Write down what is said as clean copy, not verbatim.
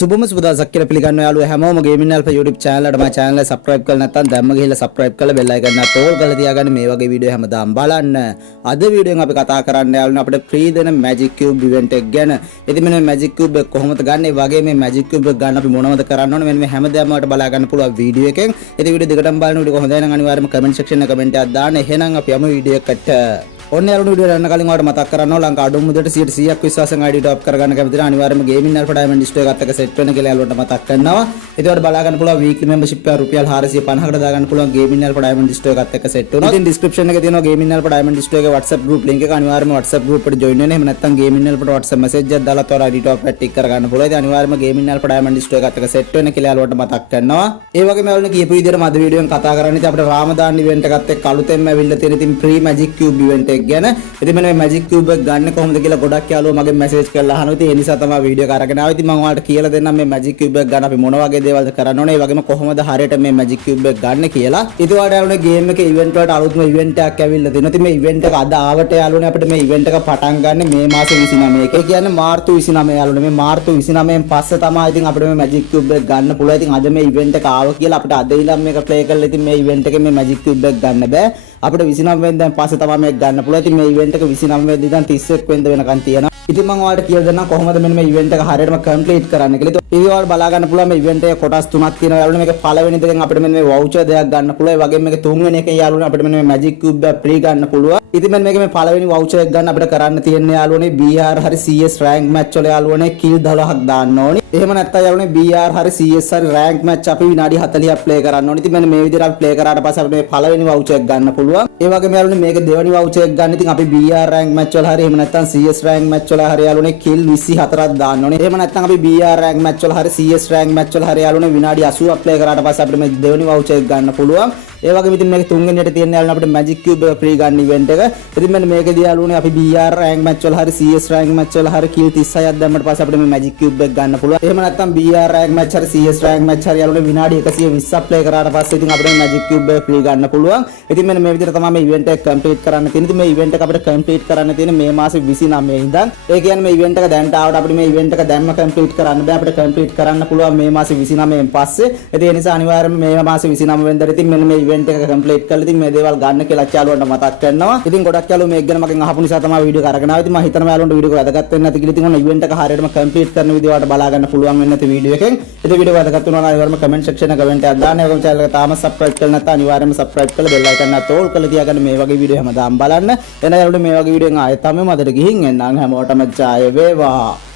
සුබම සුබදසක් කියලා පිළිගන්නවා යාළුවෝ හැමෝම ගේමින් ඇල්ෆා YouTube channel එකට මම channel එක subscribe කරලා නැත්නම් දැම්ම ගිහිල්ලා subscribe කරලා bell icon එක ඕල් කරලා තියාගන්න මේ වගේ වීඩියෝ හැමදාම බලන්න. අද වීඩියෝෙන් අපි කතා කරන්න යාළුවෝ අපිට free දෙන magic cube event එක ගැන. ඉතින් මෙන්න magic cube එක කොහොමද ගන්න? ඒ වගේ මේ magic cube එක ගන්න අපි මොනවද කරන්න ඕනේ? මෙන්න මේ හැමදාම වලට බලා ගන්න පුළුවන් වීඩියෝ එකෙන්. ඉතින් වීඩියෝ දෙකටම බලන වීඩියෝ හොඳයි නම් අනිවාර්යයෙන්ම comment section එක comment එකක් දාන්න. එහෙනම් අපි යමු වීඩියෝ එකට. ඔන්න යාළුවෝ වීඩියෝ යන්න කලින් ඔයාලට මතක් කරන්න ඕන ලංකා අඩු මුදලට 100%ක් විශ්වාසයෙන් ID top කරගන්න කැමති නම් අනිවාර්යයෙන්ම ගේමින් ඇල්ෆා ඩයමන්ඩ් ස්ටෝර් එකත් එක්ක සෙට් වෙන්න කියලා යාළුවන්ට මතක් කරනවා. ඒකට බලා ගන්න පුළුවන් weekly membership එක රුපියල් 450කට දා ගන්න පුළුවන් ගේමින් ඇල්ෆා ඩයමන්ඩ් ස්ටෝර් එකත් එක්ක සෙට් වෙනවා. ඉතින් description එකේ තියෙනවා ගේමින් ඇල්ෆා ඩයමන්ඩ් ස්ටෝර් එකේ WhatsApp group link එක අනිවාර්යයෙන්ම WhatsApp group එකට join වෙන්න. එහෙම නැත්නම් ගේමින් ඇල්ෆාට WhatsApp message එකක් දාලා තොර ID top එක ටික් කරගන්න පුළුවන්. ඉතින් අනිවාර්යයෙන්ම ගේමින් ඇල්ෆා ඩයමන්ඩ් ස්ටෝර් එකත් එක්ක සෙට් වෙන්න කියලා යාළුවන්ට මතක් කරනවා. ඒ වගේම යාළුවනේ කියපු විදිහට මද වීඩියෝෙන් කතා කරන්නේ ඉතින් අපිට රාමදාන් event එකත් එක්ක අලුතෙන්ම ඇවිල්ලා තියෙන ඉතින් free magic cube event එක ගැන. ඉතින් මෙන්න මේ magic cube ගන්න කොහොමද කියලා ගොඩක් යාළුවෝ මගෙන් මැසේජ් කරලා අහනවා. ඉතින් ඒ නිසා තමයි වීඩියෝ එක අරගෙන ආවේ. ඉතින් මම ඔයාලට කියලා දෙන්නම් මේ magic cube එක ගන්න අපි මොන වගේ දේවල්ද කරන්න ඕනේ. ඒ වගේම කොහොමද හරියට මේ magic cube එක ගන්න කියලා. ඉතින් ඔයාලට යාළුවනේ ගේම් එකේ event වලට අලුත්ම event එකක් ඇවිල්ලා තියෙනවා. ඉතින් මේ event එක අද ආවට යාළුවනේ අපිට මේ event එක පටන් ගන්න මේ මාසේ 29 එක. ඒ කියන්නේ මාර්තු 29 යාළුවනේ. මේ මාර්තු 29න් පස්සේ තමයි ඉතින් අපිට මේ magic cube එක ගන්න පුළුවන්. ඉතින් අද මේ event එක ආවා කියලා අපිට අද ඉඳන් මේක play කරලා ඉතින් මේ event එකේ මේ magic cube එක ගන්න බෑ. අපිට 29 වෙනිදාන් පස්සේ තමයි මේක ගන්න පුළුවන්. ඉතින් මේ event එක 29 වෙනිදා ඉඳන් 31 වෙනිදා වෙනකන් තියෙනවා. ඉතින් මම ඔයාලට කියලා දෙන්නම් කොහොමද මෙන්න මේ event එක හරියටම complete කරන්න කියලා. ඉතින් ඔයාලට බලා ගන්න පුළුවන් මේ event එකේ කොටස් තුනක් තියෙනවා. යාළුවනේ මේක පළවෙනි දෙකෙන් අපිට මෙන්න මේ voucher දෙයක් ගන්න පුළුවන්. ඒ වගේම මේක තුන්වෙනි එකෙන් යාළුවනේ අපිට මෙන්න මේ magic cube එක free ගන්න පුළුවන්. ඉතින් මෙන්න මේකේ මේ පළවෙනි voucher එක ගන්න අපිට කරන්න තියෙන්නේ යාළුවනේ BR හරි CS rank match වල යාළුවනේ kill 12ක් දාන්න ඕනේ. එහෙම නැත්නම් යාළුවනේ BR හරි CS හරි rank match අපි විනාඩි 40ක් play කරන්න ඕනේ. ඉතින් මෙන්න මේ විදිහට අපි play කරාට පස්සේ අපිට මේ පළවෙනි voucher එක ගන්න පුළුවන්. ඒ වගේම යාළුවනේ මේක දෙවෙනි voucher එක ගන්න ඉතින් අපි BR rank match වල හරි එහෙම නැත්නම් CS rank match වල හරි යාළුවනේ kill 24ක් දාන්න ඕනේ. එහෙම නැත්නම් අපි BR rank match වල හරි CS rank match වල හරි යාළුවනේ විනාඩි 80ක් play කරාට පස්සේ අපිට මේ දෙවෙනි voucher එක ගන්න පුළුවන්. ඒ වගේම ඉතින් මේක තුන්වෙනියට තියෙන යාළුවනේ අපිට magic cube එක free ගන්න event එක. ඉතින් මෙන්න මේකදී යාළුවනේ අපි BR rank match වල හරි CS rank match වල හරි kill 36ක් දැම්මට පස්සේ අපිට මේ magic cube එක ගන්න පුළුවන්. එහෙම නැත්නම් BR rank match හරි CS rank match හරි යාළුවනේ විනාඩි 120ක් play කරාට පස්සේ ඉතින් අපිට මේ magic cube එක free ගන්න පුළුවන්. ඉතින් මෙන්න මේ විදිහට තමයි මේ event එක complete කරන්න තියෙන්නේ. ඉතින් මේ event එක අපිට complete කරන්න තියෙන්නේ මේ මාසේ 29 ඉඳන්. ඒ කියන්නේ මේ event එක දැන්ට ආවට අපිට මේ event එක දැම්ම complete කරන්න බෑ. අපිට complete කරන්න පුළුවන් මේ මාසේ 29න් පස්සේ. ඉතින් ඒ නිසා අනිවාර්යයෙන්ම මේ මාසේ 29 වෙනිදාට ඉතින් මෙන්න මේ event එක complete කරලා ඉතින් මේ දේවල් ගන්න කියලා යාළුවන්ට මතක් කරනවා. ඉතින් ගොඩක් යාළුවෝ මේක ගැන මගෙන් අහපු නිසා තමයි වීඩියෝ එක අරගෙන ආවේ. ඉතින් මම හිතනවා යාළුවන්ට වීඩියෝ එක වැදගත් වෙන්න ඇති කියලා. ඉතින් ඔන්න event එක හරියටම complete කරන විදිහ වලට බලා ගන්න පුළුවන් වෙන්න ඇති වීඩියෝ එකෙන්. ඉතින් වීඩියෝ වැදගත් වුණා නම් අනිවාර්යයෙන්ම comment section එක comment එකක් දාන්න. ඒ වගේම channel එක තාම subscribe කරලා නැත්නම් අනිවාර්යයෙන්ම subscribe කරලා bell icon එක ඕල් කරලා තියාගන්න මේ වගේ වීඩියෝ හැමදාම බලන්න. එන යාළුවෝ මේ වගේ වීඩියෝ එකෙන් ආයෙත් තමයි මදට ගිහින් එන්නම්. හැමෝටම ජය වේවා.